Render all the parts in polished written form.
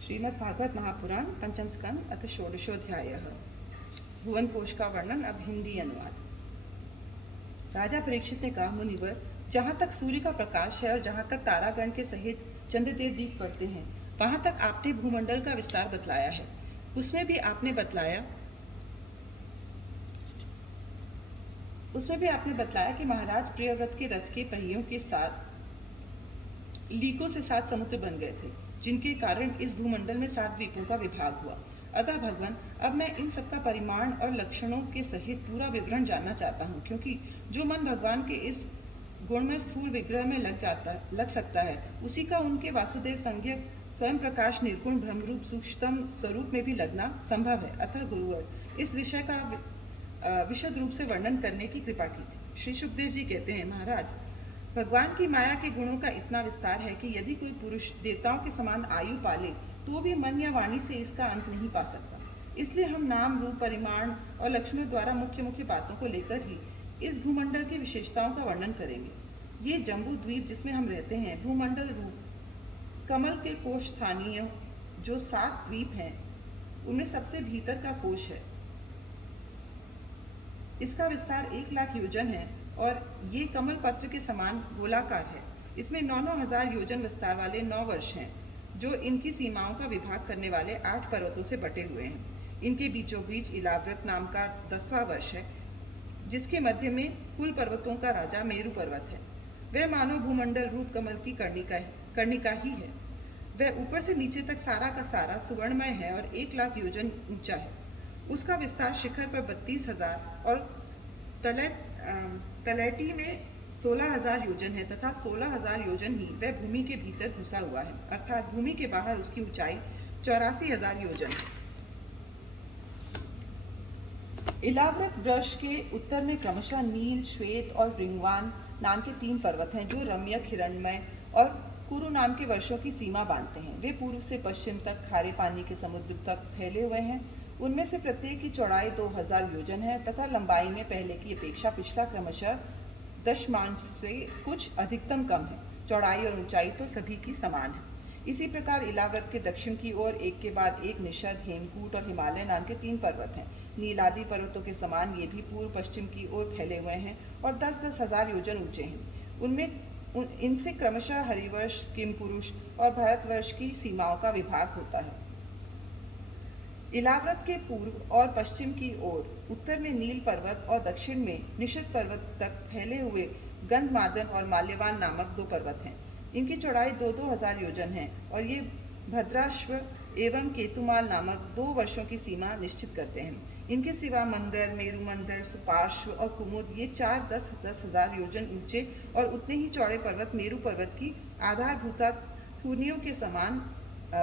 श्रीमद्भागवत महापुराण पंचम स्कंद अथ षोडशोध्यायः। भुवन कोश का वर्णन। अब हिंदी अनुवाद। राजा परीक्षित ने कहा, मुनिवर, जहाँ तक सूर्य का प्रकाश है और जहाँ तक तारागण के सहित चंद्रदेव दीप पड़ते हैं, वहाँ तक आपने भूमंडल का विस्तार बतलाया है। उसमें भी आपने बतलाया कि महाराज प्रियव्रत के रथ के पहियों के साथ लीकों से 7 समुद्र बन गए थे, जिनके कारण इस भूमंडल में 7 द्वीपों का विभाग हुआ। अतः भगवान, अब मैं इन सबका परिमाण और लक्षणों के सहित पूरा विवरण जानना चाहता हूँ, क्योंकि जो मन भगवान के इस गुण में स्थूल विग्रह में लग सकता है, उसी का उनके वासुदेव संज्ञक स्वयं प्रकाश निर्गुण ब्रह्मरूप सूक्ष्मतम स्वरूप में भी लगना संभव है। अतः गुरुवर, इस विषय का विशद रूप से वर्णन करने की कृपा कीजिए। श्री सुखदेव जी कहते हैं, महाराज, भगवान की माया के गुणों का इतना विस्तार है कि यदि कोई पुरुष देवताओं के समान आयु पाले तो भी मन या वाणी से इसका अंत नहीं पा सकता। इसलिए हम नाम, रूप, परिमाण और लक्षणों द्वारा मुख्य मुख्य बातों को लेकर ही इस भूमंडल की विशेषताओं का वर्णन करेंगे। ये जम्बू द्वीप जिसमें हम रहते हैं, भूमंडल रूप कमल के कोश स्थानीय जो 7 द्वीप हैं, उनमें सबसे भीतर का कोश है। इसका विस्तार 1 लाख योजन है और ये कमल पत्र के समान गोलाकार है। इसमें 9-9 हजार योजन विस्तार वाले 9 वर्ष हैं, जो इनकी सीमाओं का विभाग करने वाले 8 पर्वतों से बटे हुए हैं। इनके बीचों बीच इलाव्रत नाम का 10वां वर्ष है, जिसके मध्य में कुल पर्वतों का राजा मेरु पर्वत है। वह मानव भूमंडल रूप कमल की कर्णिका ही है। वह ऊपर से नीचे तक सारा का सारा सुवर्णमय है और 1 लाख योजन ऊंचा है। उसका विस्तार शिखर पर 32,000 और तलैटी में 16,000 योजन है तथा 16,000 योजन ही वह भूमि के भीतर घुसा हुआ है, अर्थात भूमि के बाहर उसकी ऊंचाई 84,000 योजन है। इलाव्रत वृक्ष के उत्तर में क्रमशः नील, श्वेत और रिंगवान नाम के 3 पर्वत हैं, जो रम्यक, हिरण्मय और कुरु नाम के वर्षों की सीमा बांधते हैं। वे पूर्व से पश्चिम तक खारे पानी के समुद्र तक फैले हुए हैं। उनमें से प्रत्येक की चौड़ाई 2000 योजन है तथा लंबाई में पहले की अपेक्षा पिछला क्रमशः दशमांश से कुछ अधिकतम कम है। चौड़ाई और ऊंचाई तो सभी की समान है। इसी प्रकार इलाव्रत के दक्षिण की ओर एक के बाद एक निषद, हेमकूट और हिमालय नाम के 3 पर्वत हैं। नीलादि पर्वतों के समान ये भी पूर्व पश्चिम की ओर फैले हुए हैं और 10-10 हजार योजन ऊंचे हैं। इनसे क्रमशः हरिवर्ष, किमपुरुष और भरतवर्ष की सीमाओं का विभाग होता है। इलाव्रत के पूर्व और पश्चिम की ओर उत्तर में नील पर्वत और दक्षिण में निषद पर्वत तक फैले हुए गंधमादन और माल्यवान नामक 2 पर्वत हैं। इनकी चौड़ाई 2-2 हजार योजन है और ये भद्राश्व एवं केतुमाल नामक 2 वर्षों की सीमा निश्चित करते हैं। इनके सिवा मंदर, मेरु मंदर, सुपार्श्व और कुमुद ये 4-10 हजार योजन ऊंचे और उतने ही चौड़े पर्वत मेरु पर्वत की आधारभूता थूनियों के समान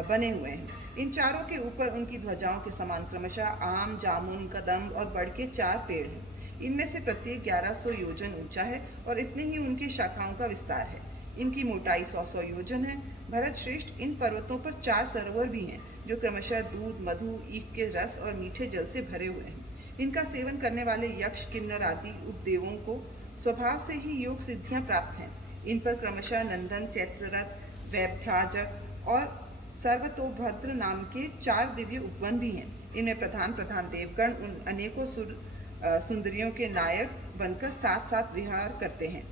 बने हुए हैं। इन चारों के ऊपर उनकी ध्वजाओं के समान क्रमशः आम, जामुन, कदम्ब और बड़ के 4 पेड़ हैं। इनमें से प्रत्येक 1100 योजन ऊंचा है और इतने ही उनकी शाखाओं का विस्तार है। इनकी मोटाई 100 योजन है। भरत श्रेष्ठ, इन पर्वतों पर 4 सरोवर भी हैं, जो क्रमशः दूध, मधु, ईख के रस और मीठे जल से भरे हुए हैं। इनका सेवन करने वाले यक्ष, किन्नर आदि उपदेवों को स्वभाव से ही योग सिद्धियाँ प्राप्त हैं। इन पर क्रमशः नंदन, चैत्ररथ, वैभ्राजक और सर्वतोभद्र नाम के 4 दिव्य उपवन भी हैं। इनमें प्रधान देवगण उन अनेकों सुंदरियों के नायक बनकर साथ विहार करते हैं।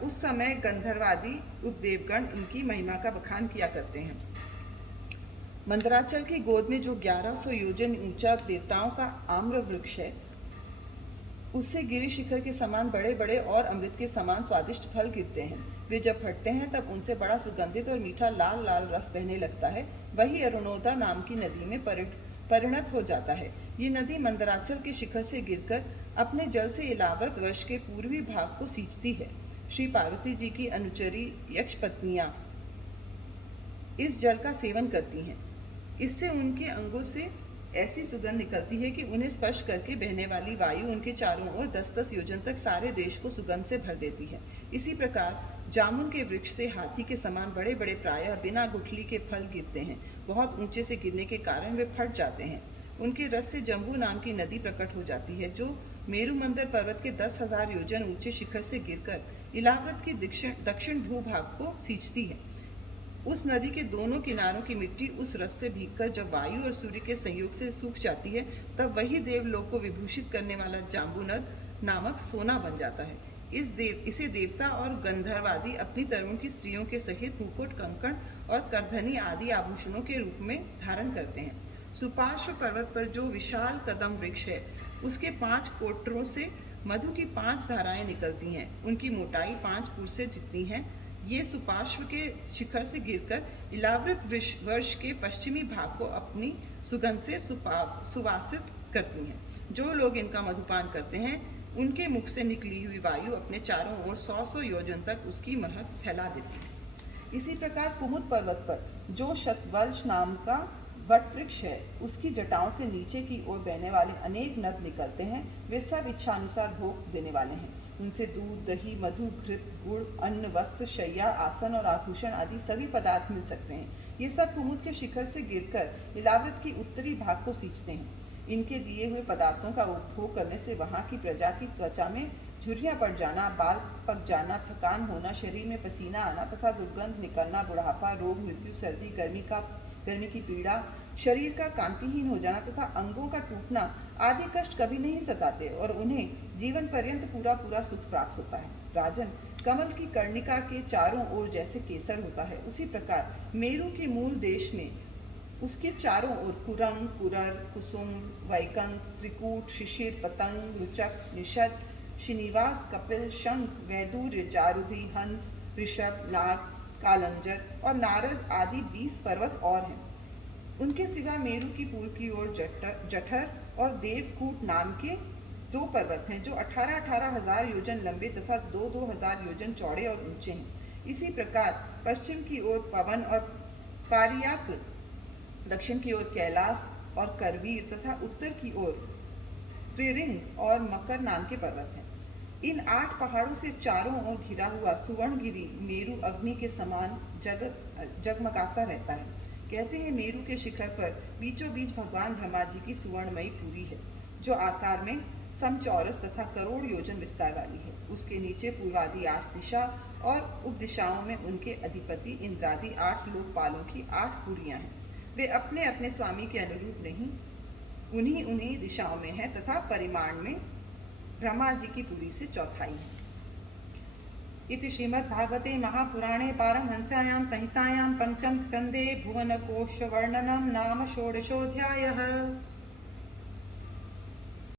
उस समय गंधर्वादि उपदेवगण उनकी महिमा का बखान किया करते हैं। मंदराचल की गोद में जो 1100 योजन ऊंचा देवताओं का आम्र वृक्ष है, उससे गिरि शिखर के समान बड़े बड़े और अमृत के समान स्वादिष्ट फल गिरते हैं। वे जब फटते हैं तब उनसे बड़ा सुगंधित और मीठा लाल लाल रस बहने लगता है। वही अरुणोदा नाम की नदी में परिणत हो जाता है। ये नदी मंदराचल के शिखर से गिरकर अपने जल से इलाव्रत वर्ष के पूर्वी भाग को सींचती है। श्री पार्वती जी की अनुचरी यक्ष पत्नियाँ इस जल का सेवन करती हैं। इससे उनके अंगों से ऐसी सुगंध निकलती है कि उन्हें स्पर्श करके बहने वाली वायु उनके चारों ओर 10-10 योजन तक सारे देश को सुगंध से भर देती है। इसी प्रकार जामुन के वृक्ष से हाथी के समान बड़े बड़े प्रायः बिना गुठली के फल गिरते हैं। बहुत ऊंचे से गिरने के कारण वे फट जाते हैं। उनके रस से जम्बू नाम की नदी प्रकट हो जाती है, जो मेरु मंदर पर्वत के 10,000 योजन ऊंचे शिखर से गिरकर इलाव्रत के दक्षिण भूभाग को सींचती है। उस नदी के दोनों किनारों की मिट्टी उस रस से भीगकर जब वायु और सूर्य के संयोग से सूख जाती है, तब वही देवलोक को विभूषित करने वाला जाम्बूनद नामक सोना बन जाता है। इसे देवता और गंधर्वादि अपनी तरुण की स्त्रियों के सहित मुकुट, कंकण और करधनी आदि आभूषणों के रूप में धारण करते हैं। सुपार्श्व पर्वत पर जो विशाल कदम वृक्ष है, उसके 5 कोटरों से मधु की 5 धाराएं निकलती हैं। उनकी मोटाई 5 पुरसे जितनी है। ये सुपार्श्व के शिखर से गिरकर इलावृत वर्ष के पश्चिमी भाग को अपनी सुगंध से सुवासित करती हैं। जो लोग इनका मधुपान करते हैं, उनके मुख से निकली हुई वायु अपने चारों ओर 100 योजन तक उसकी महक फैला देती है। इसी प्रकार कुमुद पर्वत पर जो शतवल्श नाम का वट वृक्ष है, उसकी जटाओं से नीचे की ओर बहने वाले अनेक नद निकलते हैं। वे सब इच्छानुसार भोग देने वाले हैं। उनसे दूध, दही, मधु, घृत, गुड़, अन्न, वस्त्र, शैया, आसन और आभूषण आदि सभी पदार्थ मिल सकते हैं। ये सब कुमुद के शिखर से गिरकर इलावृत की उत्तरी भाग को सींचते हैं। इनके दिए हुए पदार्थों का उपभोग करने से वहाँ की प्रजा की त्वचा में झुर्रियाँ पड़ जाना, बाल पक जाना, थकान होना, शरीर में पसीना आना तथा दुर्गंध निकलना, बुढ़ापा, रोग, मृत्यु, सर्दी, गर्मी की पीड़ा, शरीर का कांतिहीन हो जाना तथा अंगों का टूटना आदि कष्ट कभी नहीं सताते और उन्हें जीवन पर्यंत पूरा सुख प्राप्त होता है। राजन, कमल की कर्णिका के चारों ओर जैसे केसर होता है, उसी प्रकार मेरु के मूल देश में उसके चारों ओर कुरंग, कुरर, कुसुम, वैकंठ, त्रिकूट, शिशिर, पतंग, रुचक, निषद, श्रीनिवास, कपिल, शंख, वैदूर्य, जारुधि, हंस, ऋषभ, नाग, कालंजर और नारद आदि 20 पर्वत और हैं। उनके सिवा मेरु की पूर्व की ओर जठर और देवकूट नाम के 2 पर्वत हैं, जो 18,000 हजार योजन लंबे तथा 2-2 हजार योजन चौड़े और ऊंचे हैं। इसी प्रकार पश्चिम की ओर पवन और पारियात्र, दक्षिण की ओर कैलाश और करवीर तथा उत्तर की ओर त्रिरिंग और मकर नाम के पर्वत हैं। इन 8 पहाड़ों से चारों ओर घिरा हुआ सुवर्णगिरी मेरु अग्नि के समान जगमगाता रहता है। कहते हैं मेरु के शिखर पर बीचों बीच भगवान ब्रह्मा जी की सुवर्णमयी पुरी है, जो आकार में समचौरस तथा करोड़ योजन विस्तार वाली है। उसके नीचे पूर्वादि 8 दिशा और उपदिशाओं में उनके अधिपति इंद्रादि 8 लोकपालों की 8 पुरियां हैं। वे अपने अपने स्वामी के अनुरूप नहीं, उन्हीं दिशाओं में है तथा परिमाण में ब्रह्मा जी की पुरी से चौथाई है। इति श्रीमद्भागवते महापुराणे पारमहंस्यां संहितायां 5म स्कन्धे भुवनकोशवर्णनं नाम षोडशोऽध्यायः।